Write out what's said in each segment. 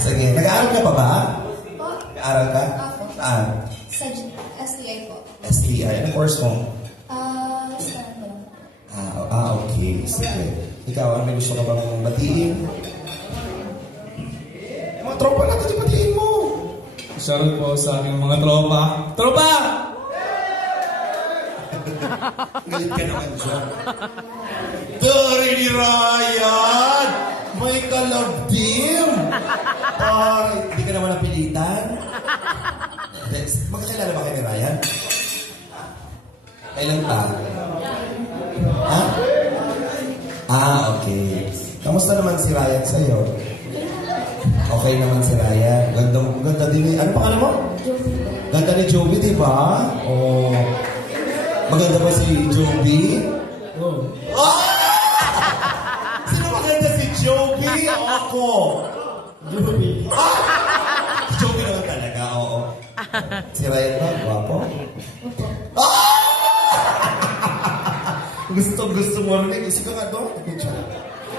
Sige, nag-aaral ka pa ba? Nag-aaral ka? Saan? Sa STI po. STI? Anong course mo? Okay. Sige. Ikaw, may gusto ka bang batiin? Mga tropa natin, batiin mo. Shoutout po sa aking mga tropa. Tropa! Galit ka naman dyan. Dari ni Ryan! May kalabdim! Hindi ka naman napilitan? Magkakilala ba kayo ni Ryan? Kailan pa? Ha? Okay. Kamusta naman si Ryan sa'yo? Okay naman si Ryan. Ganda din. Ano pangalan mo? Joby. Ganda ni Joby, di ba? Oh. Maganda ba si Joby? Oh. Sino maganda si Joby? Ako. Joby. Si Joby naman talaga, oo. Si Ryan ba? Guwapo? Gusto mo rin. Gusto ka nga doon?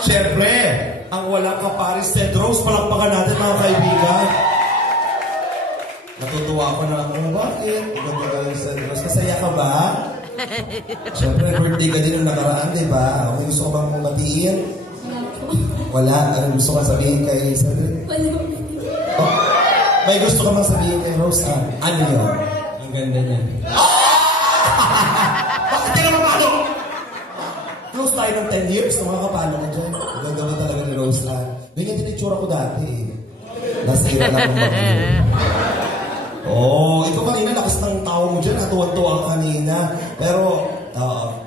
Siyempre, ang walang kaparis Ted Rose, palakpakan natin mga kaibigan. Natutuwa ko na ako. Bakit? Ganda ka yung Ted Rose. Kasaya ka ba? Siyempre, birthday ka din ang nakaraan, di ba? Okay, gusto ko bang mabatiin? Wala. Ano gusto ka sabihin kay Cedric? Oh, may gusto ka bang sabihin kay Rose? Ano yun? Ang ganda niya. Bakit di ka mapalo? Close tayo ng 10 years na mga kapalo ka dyan. Ganda mo talaga ni Rose Ann. Ganyan din itsura ko dati eh. Nasira lang ang bagay. Ikaw kanina, lakas ng tao mo dyan. Natuwan-tuwa ka kanina. Pero,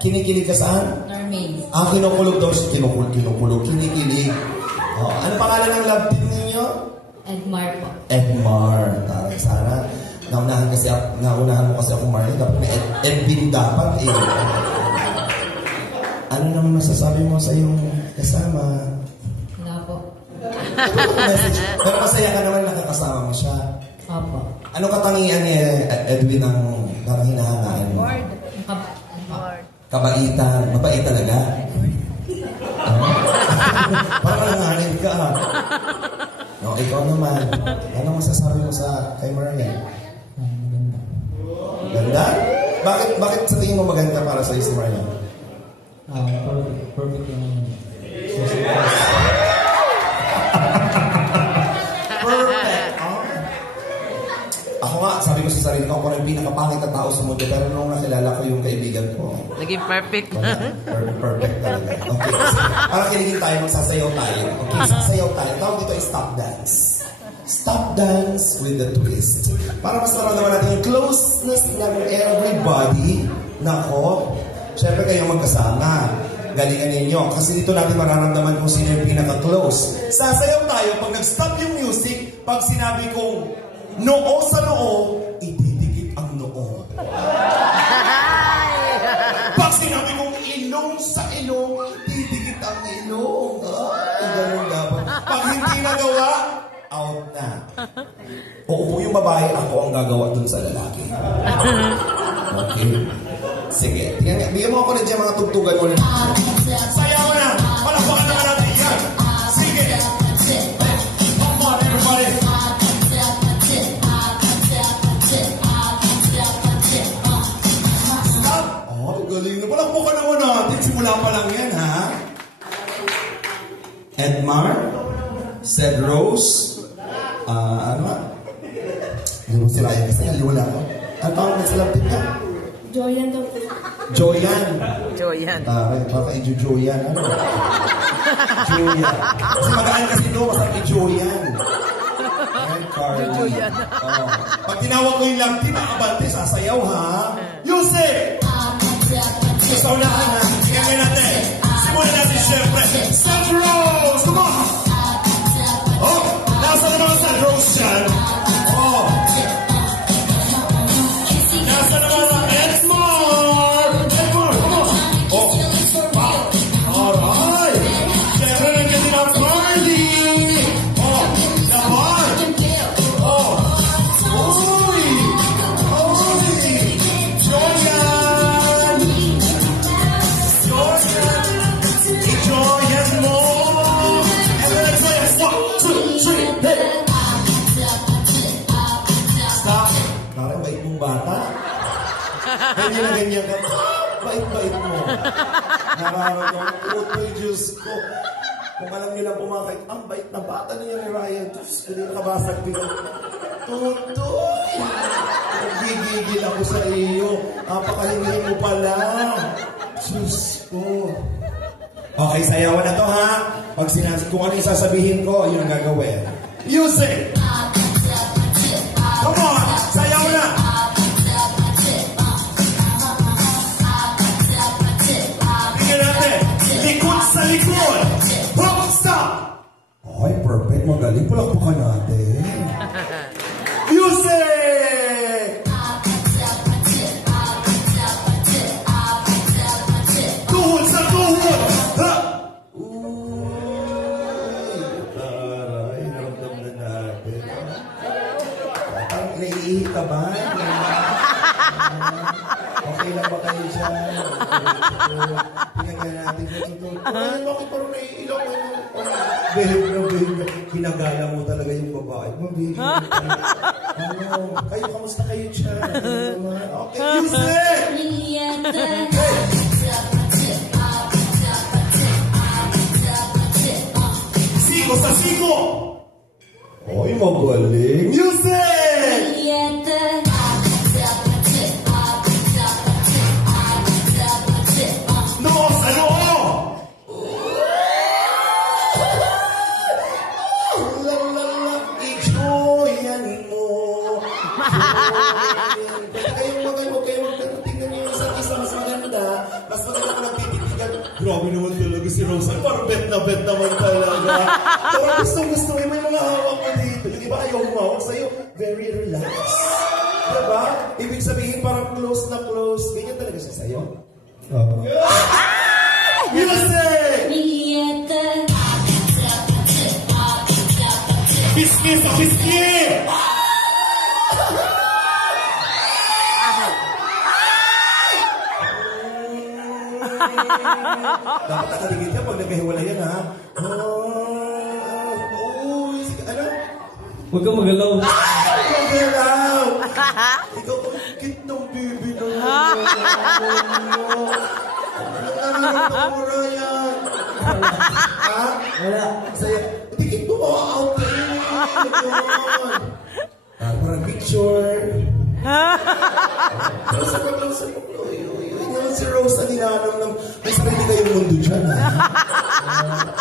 kinikilig ka saan? Normain. Kinukulog daw siya. Kinukulog. Kinikilig. Ano pangalan ng love team ninyo? Edmar po. Edmar. Sana. Naunahan mo kasi ako, Marley. Dapat na Edwin dapat eh. Ano naman masasabi mo sa iyong kasama? Wala po. Pero masaya ka naman nakakasama mo siya. Opo. Ano katangian ni Edwin ang hinahangaan mo? Kabaitan. Mabait talaga. Parang nanganin ka. No, ikaw naman. Ano masasabi mo kay Marlene? Ganda? Bakit sa tingin mo maganda para sa si Marlene? Perfect naman. Perfect. Ako nga, sabi ko sa sarili ko, ako yung pinakapangit na tao sa mundo, pero nung nakilala ko yung kaibigan ko, naging perfect. Perfect talaga. Okay. Para kiligin tayo, magsasayaw tayo. Okay, sasayaw tayo. Tawag dito ay stop dance. Stop dance with a twist. Para mas naman natin yung closeness ng everybody. Nako, siyempre kayong magkasama. Galingan ninyo. Kasi dito natin mararamdaman kung sino yung pinaka-close. Sasayaw tayo pag nag-stop yung music, pag sinabi kong noo sa noo, itidikit ang noo. Pag sinabi kong ilong sa ilong, itidikit ang ilong. Ganun dapat. Pag hindi nagawa, out na. Oo, yung babae, ako ang gagawa dun sa lalaki. Okay? Sige. Bigyan mo ako na dyan mga tugtugan mo na. Sayaw mo na! Palakpakan naman natin yan! Sige! Come on, everybody! Stop! Galing na. Palakpakan naman natin. Simula pa lang yan, ha? Edmar? Said Rose? Ano ba? Hindi mo sila yan kasi naliwala ko. Ano tawag na sila tip niya? Joyan daw. Joyan. Joyan. Baka i-Joyan. Ano? Joyan. Kasi magaan kasi doon, masarap i-Joyan. Ay, Carly. Joyan. Pag tinawag ko yung love team, nakabante, sasayaw ha? Yusef! Sa unahan ha? Tingnan natin. Simulan natin siyempre. Sad Rose! Come on! Nasa na naman Sad Rose dyan? Nasa naman ang Edmar! Edmar, come on! Alright! Siyempre nandiyan din ang Carly! Naman! Uy! Joyan! Joyan mo! Ganyan na ganyan ka. Bait-bait mo. Nararamdaman ko, Utoy, Diyos ko. Kung alam niyo lang pumakay, ang bait na bata niya ni Ryan. Diyos ko, hindi nakabasag bigla. Tutoy! Gigigil ako sa iyo. Napakahingi mo pala. Diyos ko. Okay, sayawan na to ha. Pag kung ano yung sasabihin ko, yun ang gagawin. Music! Come on! Sayaw na! Tingnan natin. Likod sa likod. Hop! Stop! Okay, perfect. Magaling. Palakpakan natin. Music! Tuhod sa tuhod! Ha! Aray, naramdaman natin. Ang naiihi ka ba? Okay lang ba kayo dyan? Pinagyan natin sa tutulog. Ay, bakit parang naiilaw mo yung... Behave na. Pinagala mo talaga yung babae. Mabihig. Ano? Kayo, kamusta kayo dyan? Okay, music! Siko sa siko! Oy, magaling! Music! Noo sa noo! I-joyan mo. Huwag kayong tingnan niyo yung isa't isa. Mas maganda. Mas maganda kung nagtititigan. Grabe naman talaga si Rosa. Parang bet naman talaga. Parang gusto mo may mga hawak mo dito. Yung iba ayaw humawak sa'yo. Very relaxed. Diba? Ibig sabihin parang close na close. Ganyan talaga siya sa'yo. Music! Piski sa piski! Dapat nakaligid ka pag nagkahiwala yan, ha? Ano? Huwag kang magalaw. Magalaw! Ikaw, ang cute ng baby ng nararamdaman mo, Ryan? Ha? Wala. Saya. Tingin mo, out ka yun. Parang picture. Close up. Si Rosa, ninanam ng may sarili kayong mundo dyan, ha?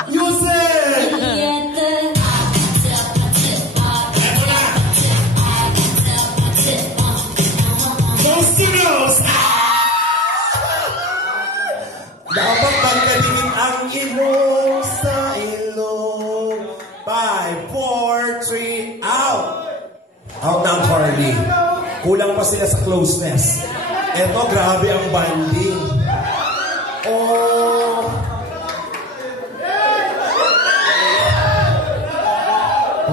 Music! Nose to nose! Dapat magkalingin ang ilong sa ilong. 5, 4, 3, out! Out na ang Carly. Kulang pa sila sa closeness. Eto, grabe ang banding. Oh.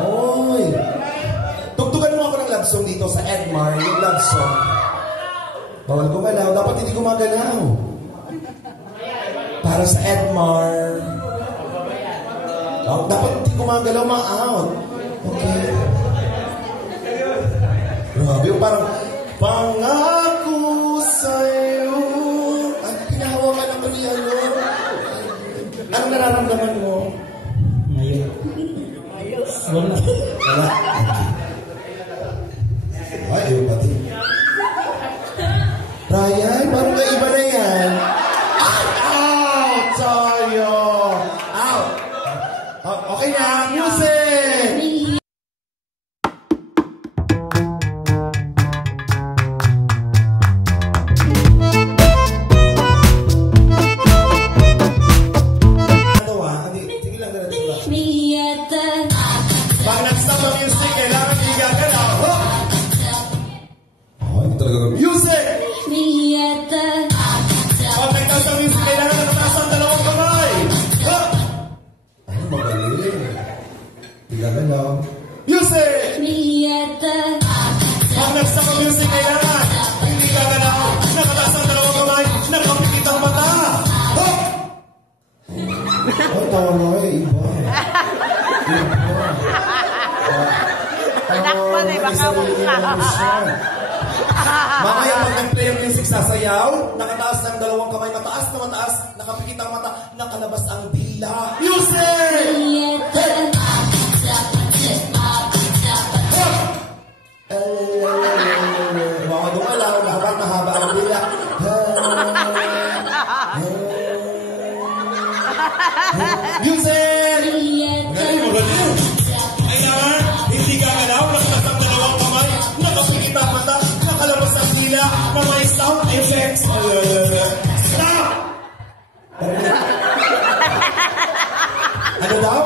Oy. Tugtugan mo ako ng love song dito sa Edmar, yung love song. Bawal gumalaw. Dapat hindi gumagalaw. Para sa Edmar. Dapat hindi gumagalaw, ma-out. Okay. Grabe, parang pangako sa'yo. Ay, pinahawakan ako ni ano. Anong nararamdaman mo? Ngayon. Wala. Wala. Okay. Ay, yun pati. Ryan, parang naiba na yan. Out tayo. Out. Okay na, music. Pag nag-stop ang music, kailangan igagalaw. Oh, talaga ng music! Pag nag-stop ang music, kailangan nakataas ang dalawang kamay. Ay, magaling. Igagalaw. Music! Pag nag-stop ang music, kailangan hindi gagalaw. Nakataas ang dalawang kamay. Nakapikit ang mata. Oh, tawa mo, iba. Anak pa na, baka mong Mamaya pag nag-play ang music, sasayaw, nakataas ng dalawang kamay, mataas na mataas, nakapikit ang mata, nakalabas ang dila. Music! Mga dumalaw, mahaba ang dila. Music! Magaling mo rin. Ay naman, hindi ka galaw, nakataas ang dalawang kamay, nakapikit ang mata, nakalabas ang dila, na may sound effects. Stop! Ano daw?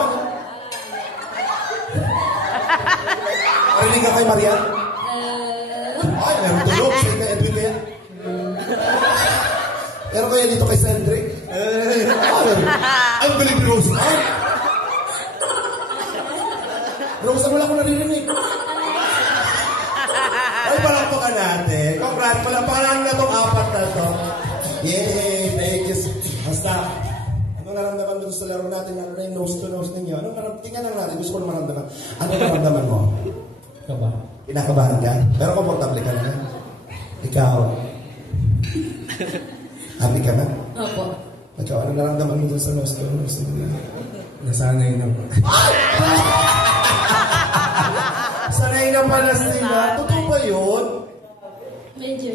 Marinig ka kay Marian? Ay, meron tulog. Siya kay Edwin kaya. Meron kaya dito kay Cedric? Ang galing ni Rose. Rose, wala ko naririnig. Ay, palakpakan natin. Congrats, palakpakan na itong apat na to. Yay, thank you. Basta, anong naramdaman mo sa laro natin? Ano na yung nose-to-nose ninyo? Anong naramdaman? Tingnan lang natin. Gusto ko na maramdaman. Ano naramdaman mo? Kaba. Kinakabahan ka? Pero komportable ka na. Ikaw. Happy ka na? Opo. Ikaw, ano naramdaman mo sa nose-to-nose ninyo? Nasanay na po. Sanay na pala sila. Totoo ba yun? Medyo.